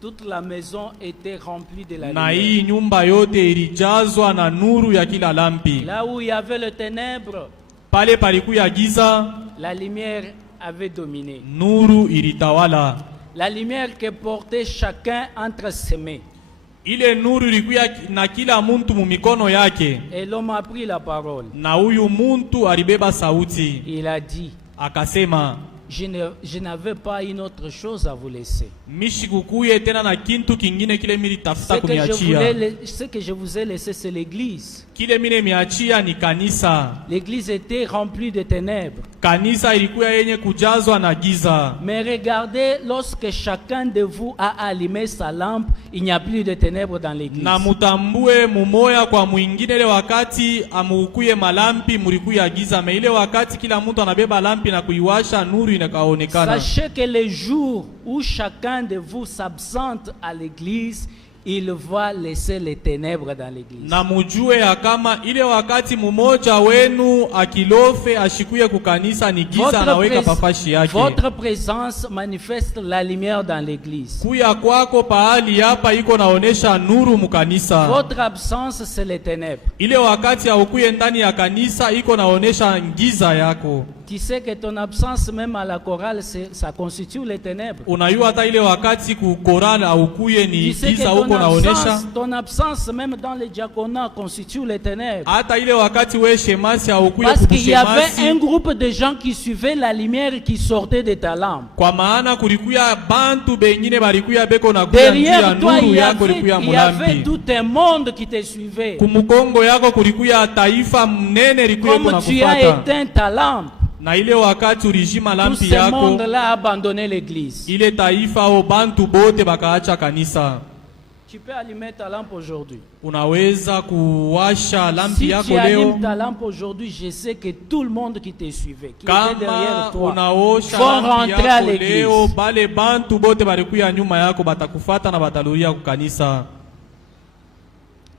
toute la maison était remplie de la na lumière. hii nyumba yote ilijazwa na nuru ya kila lampi. Là où il y avait le ténèbre, Pale palikuya giza, la lumière avait dominé. nuru ilitawala. La lumière que portait chacun entre ses mains. Ile nuru ilikuya na kila muntu mumikono yake. Et l'homme a pris la parole. Na huyu muntu alibeba sauti, Il a dit, akasema, je n'avais pas une autre chose à vous laisser. mishikukuye tena na kintu kingine kile mimi tafuta Ce que je vous ai laissé, c'est l'église. Kile mine miachia ni kanisa. L'église était remplie de ténèbres. Kanisa ilikuwa yenye kujazwa na giza. Mais regardez, lorsque chacun de vous a allumé sa lampe, il n'y a plus de ténèbres dans l'église. Na mutambue mumoya kwa mwingine, ile wakati amukuye malampi mulikuya giza, me ile wakati kila mtu anabeba lampi na kuiwasha, nuru inakaonekana. Sachez que les jours où chacun de vous s'absente à l'église, il va laisser les ténèbres dans l'église. Na mujue ya kama ile wakati mumoja wenu akilofe ashikuye kukanisa ni giza, anaweka pafashi yake. Votre présence manifeste la lumière dans l'église. Kuya kwako pahali hapa iko naonesha nuru mukanisa. Votre absence, c'est les ténèbres. Ile wakati haukuye ndani ya kanisa iko naonesha giza yako. Tu sais que ton absence même à la chorale, ça constitue les ténèbres. Unayua hata ile wakati ku chorale haukuye ni giza huko naonesha. Ton absence même dans le diaconat constitue les ténèbres. Hata ile wakati we shemasi haukuye parce qu'il y avait kushemasi. un groupe de gens qui suivaient la lumière qui sortait de ta lampe. Kwa maana kulikuya bantu bengine balikuya beko na kuya njia Derrière toi, nuru il yako ilikuya y avait mulampi. tout un monde qui te suivait. Kumukongo yako kulikuya taifa mnene ilikuya Comme kuna tu as kufata. éteint ta lampe, Na ile wakati ulijima tout lampi ce yako, monde-là a abandonné l'église. ile taifa o bantu bote bakaacha kanisa. Tu peux allumer ta lampe aujourd'hui. Unaweza kuwasha lampi Si yako tu leo. allumes ta lampe aujourd'hui, je sais que tout le monde qui te suivait, qui était derrière Kama toi, unaosha vont lampi rentrer à yako leo, l'église. bale bantu bote balikuya nyuma yako batakufata na bataluria kukanisa.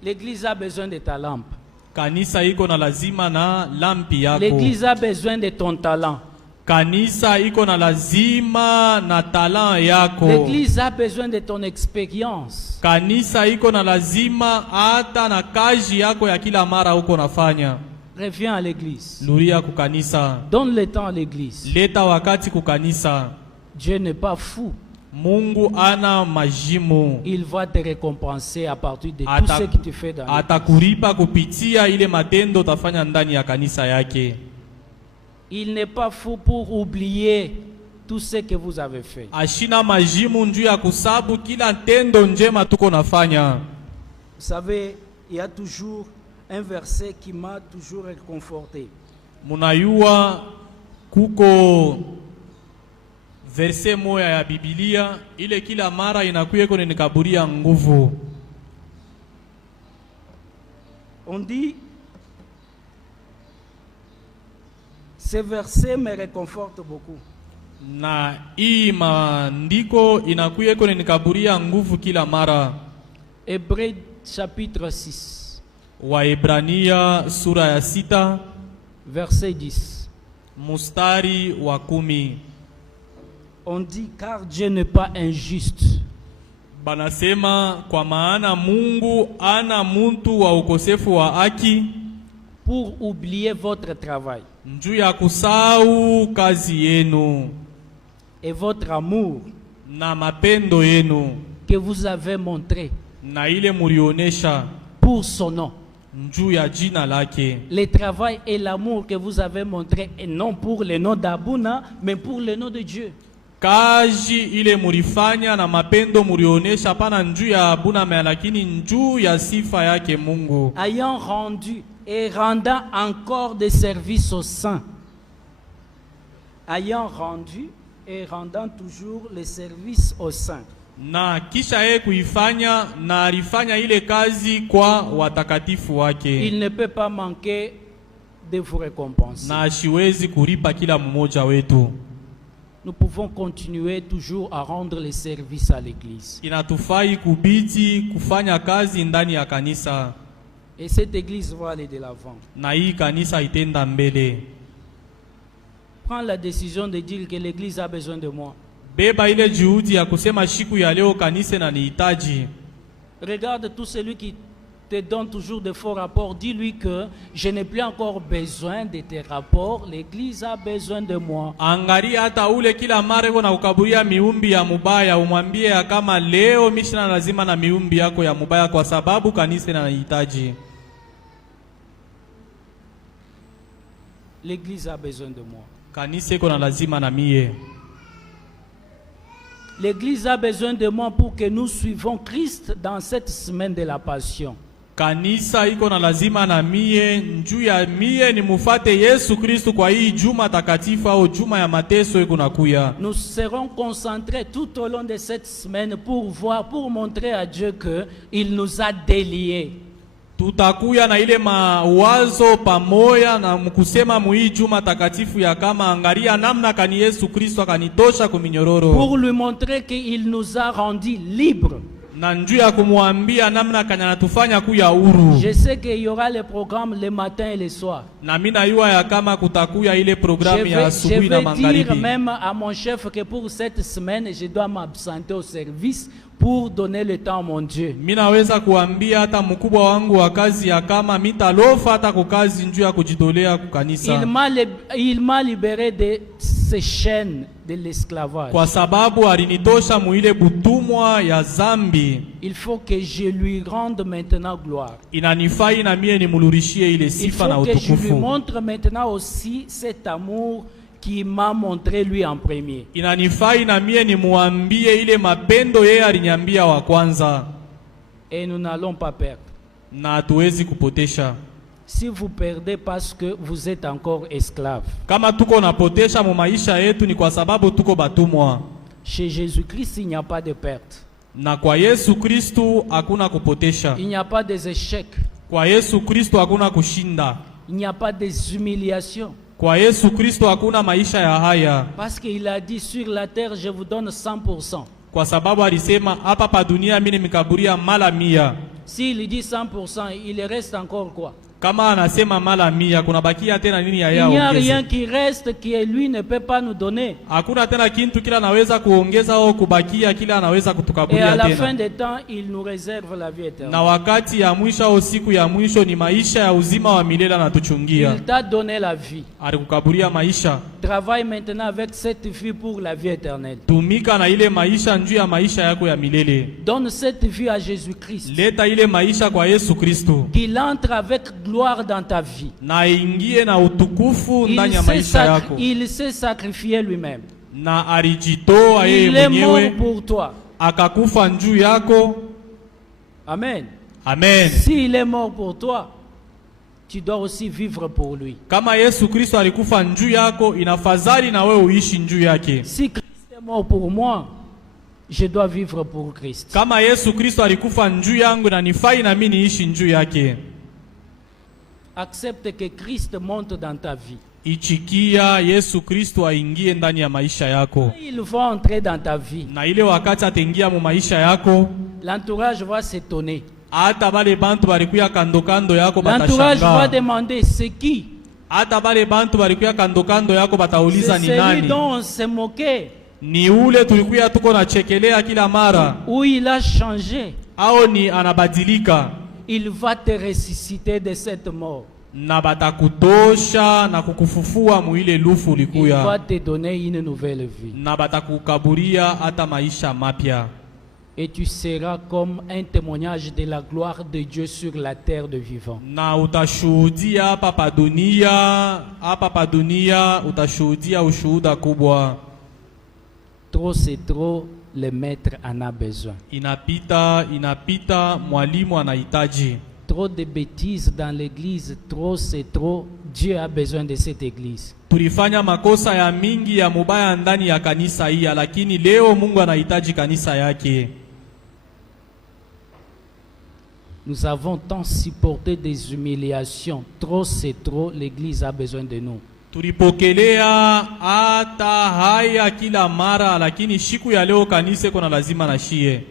L'église a besoin de ta lampe. Kanisa iko na lazima na lampi yako. L'église a besoin de ton talent. Kanisa iko na lazima na talent yako. L'église a besoin de ton expérience. Kanisa iko na lazima hata na kazi yako ya kila mara uko nafanya. Reviens à l'église. Luria kukanisa. Donne le temps à l'église. Leta wakati kukanisa. Dieu n'est pas fou. Mungu ana majimu. Il va te récompenser à partir de tout ce que tu fais dans l'église. Atakuripa kupitia ile matendo utafanya ndani ya kanisa yake. Il n'est pas fou pour oublier tout ce que vous avez fait. Ashina majimu njuu ya kusabu kila tendo njema tuko nafanya. Vous savez, il y a toujours un verset qui m'a toujours réconforté. Munayua kuko verse moya ya Biblia ile kila mara inakuye kone nikaburia nguvu. On dit, ce verset me réconforte beaucoup. Na hii maandiko inakuye kone nikaburia nguvu kila mara. Hébreux chapitre 6. Waebrania sura ya 6 verset 10. Mustari wa 10. On dit car Dieu n'est pas injuste. Banasema kwa maana Mungu ana muntu wa ukosefu wa haki pour oublier votre travail njuu ya kusau kazi yenu et votre amour na mapendo yenu que vous avez montré na ile murionesha pour son nom. njuu ya jina lake. Le travail et l'amour que vous avez montré, et non pour le nom d'Abuna, mais pour le nom de Dieu. Kazi ile murifanya na mapendo murionesha pana njuu ya Abuna mea, lakini njuu ya sifa yake Mungu. Ayant rendu et rendant encore des services aux saints. Ayant rendu et rendant toujours les services aux saints. Na kisha yeye kuifanya na alifanya ile kazi kwa watakatifu wake. Il ne peut pas manquer de vous récompenser. Na ashiwezi kuripa kila mmoja wetu. Nous pouvons continuer toujours à rendre les services à l'église. Inatufai kubiti kufanya kazi ndani ya kanisa. Et cette église va aller de l'avant. Na hii kanisa itenda mbele. Prends la décision de dire que l'église a besoin de moi. Beba ile juhudi ya kusema siku ya leo kanisa na nihitaji. Regarde tout celui qui te donne toujours de faux rapports. Dis-lui que je n'ai plus encore besoin de tes rapports. L'église a besoin de moi. Angalia hata ule kila mara uko na ukaburia miumbi ya mubaya, umwambie ya kama leo mishina lazima na miumbi yako ya mubaya kwa sababu kanisa inanihitaji. L'église a besoin de moi. Kanisa iko na lazima na mie. L'église a besoin de moi pour que nous suivons Christ dans cette semaine de la Passion. Kanisa iko na lazima na mie njuu ya mie ni mufate Yesu Kristo kwa hii juma takatifu au juma ya mateso iko nakuya. Nous serons concentrés tout au long de cette semaine pour montrer à Dieu que il nous a déliés. Tutakuya na ile mawazo pamoja na mkusema muhii juma takatifu ya kama angalia namna kani Yesu Kristo akanitosha kuminyororo. Pour lui montrer qu'il nous a rendus libres. Na njuu ya kumwambia namna kanya natufanya kuya huru. Je sais qu'il y aura les programmes le matin et le soir. Na mina yua ya kama kutakuya ile programu ya asubuhi na magharibi. Je vais dire même à mon chef que pour cette semaine, je dois m'absenter au service pour donner le temps à mon Dieu. Minaweza kuambia hata mkubwa wangu wa kazi ya kama mitalofa hata kukazi njuu ya kujitolea kukanisa. Il m'a libéré de ces chaînes de l'esclavage. Kwa sababu alinitosha muile butumwa ya zambi. Il faut que je lui rende maintenant gloire. Inanifai na mie nimulurishie ile sifa na utukufu. Il faut que je lui montre maintenant aussi cet amour qui m'a montré lui en premier. Inanifai na mie nimuambie ile mapendo yeye alinyambia wa kwanza. Et nous n'allons pas perdre. Na hatuwezi kupotesha. Si vous perdez parce que vous êtes encore esclave. Kama tuko napotesha mu maisha yetu ni kwa sababu tuko batumwa. Chez Jésus-Christ, il n'y a pas de perte. Na kwa Yesu Kristo hakuna kupotesha. Il n'y a pas des échecs. Kwa Yesu Kristo hakuna kushinda. Il n'y a pas des humiliations. Kwa Yesu Kristo hakuna maisha ya haya. Parce qu'il a dit sur la terre je vous donne 100%. Kwa sababu alisema hapa pa dunia mimi nimekaburia mara 100. S'il dit 100%, il reste encore quoi? Kama anasema mara 100 kuna bakia tena nini ya yao? Il n'y a rien qui reste que lui ne peut pas nous donner. Hakuna tena kitu kila anaweza kuongeza au kubakia kila anaweza kutukaburia tena. Et à tena. la fin des temps, il nous réserve la vie éternelle. Na wakati ya mwisho au siku ya mwisho ni maisha ya uzima wa milele anatuchungia. Il t'a donné la vie. Alikukaburia maisha. Travaille maintenant avec cette vie pour la vie éternelle. Tumika na ile maisha njuu ya maisha yako ya milele. Donne cette vie à Jésus-Christ. Leta ile maisha kwa Yesu Kristo. Qu'il entre avec gloire dans ta vie. Na ingie na utukufu ndani ya maisha yako. Il s'est sacrifié lui-même. na alijitoa yeye Il est mort mwenyewe pour toi. akakufa njuu yako. Amen. Amen. S'il est mort pour toi, tu dois aussi vivre pour lui. Kama Yesu Kristo alikufa njuu yako, inafadhali na wewe uishi njuu yake. Si Christ est mort pour moi, je dois vivre pour Christ. Kama Yesu Kristo alikufa njuu yangu, na nifai na mimi niishi njuu yake. Accepte que Christ monte dans ta vie. Ichikia Yesu Kristo aingie ndani ya maisha yako. Il va entrer dans ta vie. Na ile wakati ataingia mu maisha yako, L'entourage va s'étonner. hata bale bantu balikuya kando kando yako L'entourage va batashangaa. demander c'est qui? Hata bale bantu balikuya kando kando yako batauliza C'est ni celui nani? dont on s'est moqué. Ni ule tulikuya tuko na chekelea kila mara, Ou il a changé. au ni anabadilika? Il va te ressusciter de cette mort. Na batakutosha na kukufufua muile lufu Il va ulikuya, te donner une nouvelle vie. na batakukaburia hata maisha mapya, Et tu seras comme un témoignage de la gloire de Dieu sur la terre de vivants. na utashuhudia hapa pa dunia utashuhudia ushuhuda kubwa. Trop c'est trop, le maître en a besoin. Inapita, mwalimu anahitaji. Trop de bêtises dans l'église, trop c'est trop, Dieu a besoin de cette église. Tulifanya makosa ya mingi ya mubaya ndani ya kanisa hii, lakini leo Mungu anahitaji kanisa yake. Nous avons tant supporté des humiliations, trop c'est trop, l'église a besoin de nous. Tulipokelea hata haya kila mara, lakini siku ya leo kanisa kuna lazima na shie.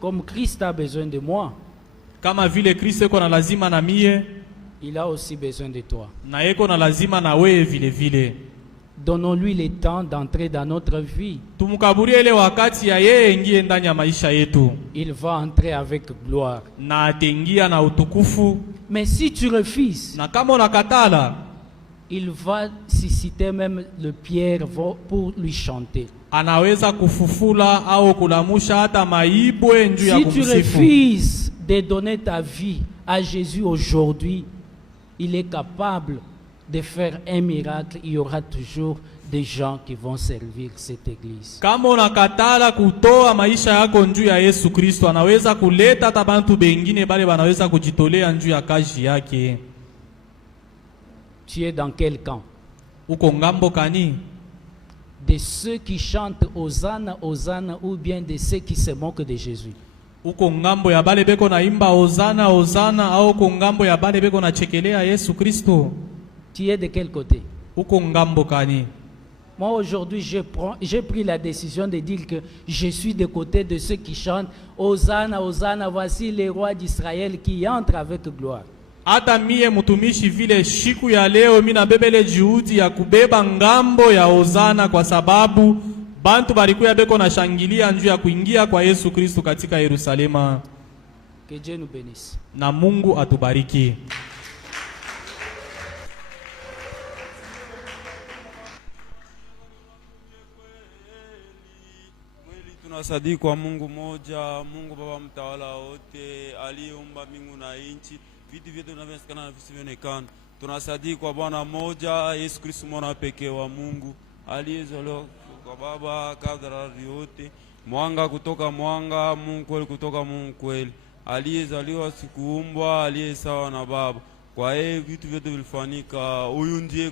Comme Christ a besoin de moi, Kama vile Kristo kuna lazima na mie, il a aussi besoin de toi. na yeko na lazima na wewe vile vile. Donnons-lui le temps d'entrer dans notre vie. Tumkaburie ile wakati ya yeye ingie ndani ya maisha yetu, Il va entrer avec gloire. na atengia na utukufu. Mais si tu refuses, Na kama unakatala, il va susciter même le pierre pour lui chanter. anaweza kufufula au kulamusha hata maibwe njuu ya Si tu kumsifu. refuses de donner ta vie à Jésus aujourd'hui, il est capable de faire un miracle. Il y aura toujours des gens qui vont servir cette église. Kama unakatala kutoa maisha yako njuu ya Yesu Kristo, anaweza kuleta hata bantu bengine bale banaweza kujitolea njuu ya kazi yake. Tu es dans quel camp? Uko ngambo kani? De ceux qui chantent Hosanna, Hosanna, ou bien de ceux qui se moquent de Jésus? Uko ngambo ya bale beko na imba Hosana Hosana, au uko ngambo ya bale beko na chekelea Yesu Kristo? Tu es de quel côté? Uko ngambo kani? Moi aujourd'hui j'ai pris la décision de dire que je suis de côté de ceux qui chantent Hosanna, Hosanna, voici les rois d'Israël qui entrent avec gloire. Hata mie mtumishi vile siku ya leo mina bebele juhudi ya kubeba ngambo ya Hosana, kwa sababu bantu balikuya beko na shangilia njuu ya kuingia kwa Yesu Kristo katika Yerusalema. Que Dieu nous bénisse. Na Mungu atubariki. Tunasadiki kwa Mungu moja, Mungu Baba mtawala wote, aliyeumba mbingu na nchi, vitu vyote vinavyoonekana na visivyoonekana. Tunasadiki kwa Bwana moja, Yesu Kristo mwana pekee wa Mungu, aliyezaliwa kwa Baba kabla yote, mwanga kutoka mwanga, Mungu kweli kutoka Mungu kweli, aliyezaliwa sikuumbwa, aliye sawa na Baba. Kwa yeye vitu vyote vilifanyika. Huyu ndiye